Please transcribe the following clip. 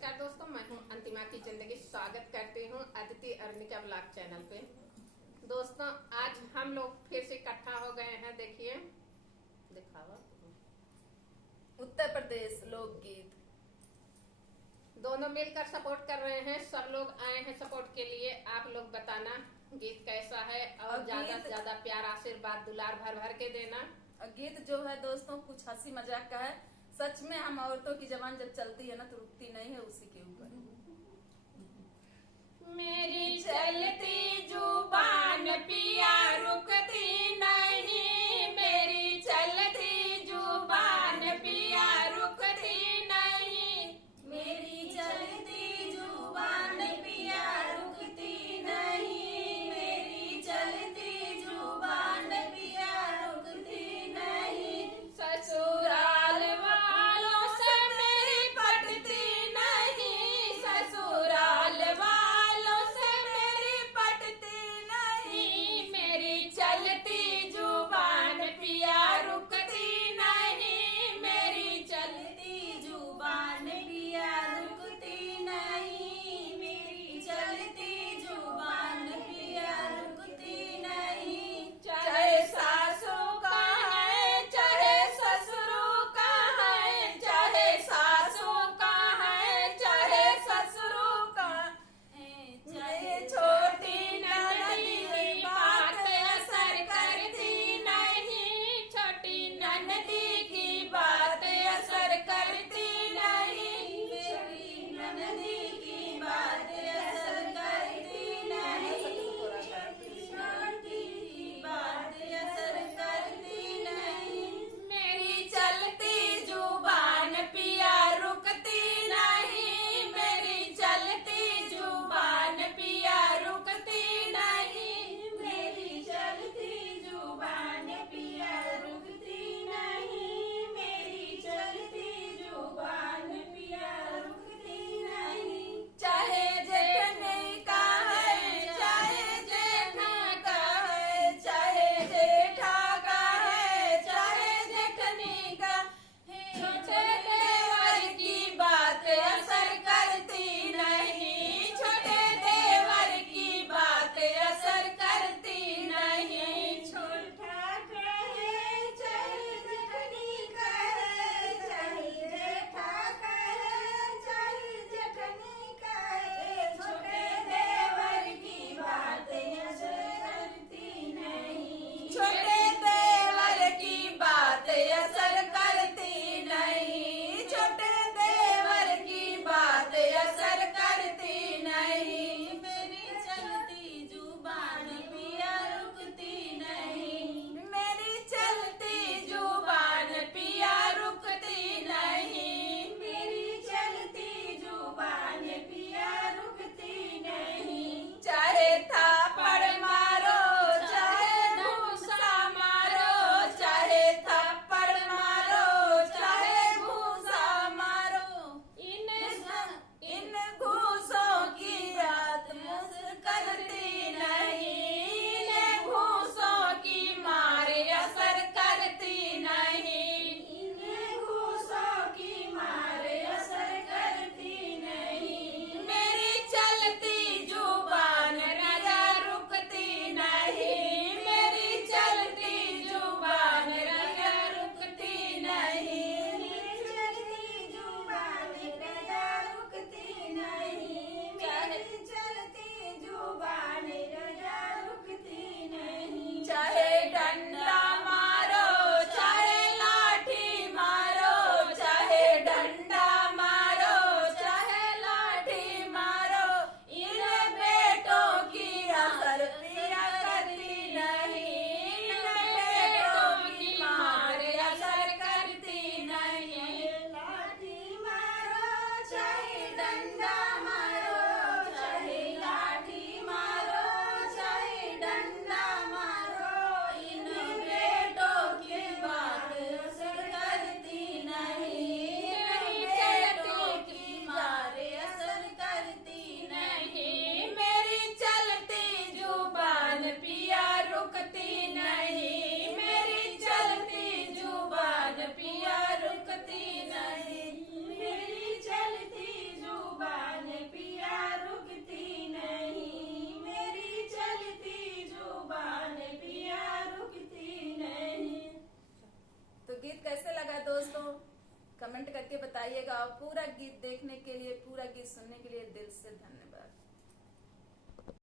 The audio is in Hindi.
नमस्कार दोस्तों, मैं हूं अंतिमा की जिंदगी। स्वागत करती हूं अदिति अर्निका ब्लॉग चैनल पे। दोस्तों आज हम लोग फिर से इकट्ठा हो गए हैं। देखिए दिखावा उत्तर प्रदेश लोकगीत दोनों मिलकर सपोर्ट कर रहे हैं। सब लोग आए हैं सपोर्ट के लिए। आप लोग बताना गीत कैसा है और ज्यादा से ज्यादा प्यार आशीर्वाद दुलार भर भर के देना। गीत जो है दोस्तों कुछ हंसी मजाक का है। सच में हम औरतों की जबान जब चलती है ना तो रुकती नहीं है, उसी के ऊपर। मेरी चलती जुबान पिया रुकती नहीं, मेरी चलती जुबान पिया रुकती नहीं, मेरी चलती जुबान पिया रुकती नहीं, मेरी चलती जुबान पिया रुकती नहीं। ससुराल वालों से मेरी पटती नहीं, ससुराल वालों से मेरी पटती नहीं, मेरी चलती बताइएगा। और पूरा गीत देखने के लिए, पूरा गीत सुनने के लिए दिल से धन्यवाद।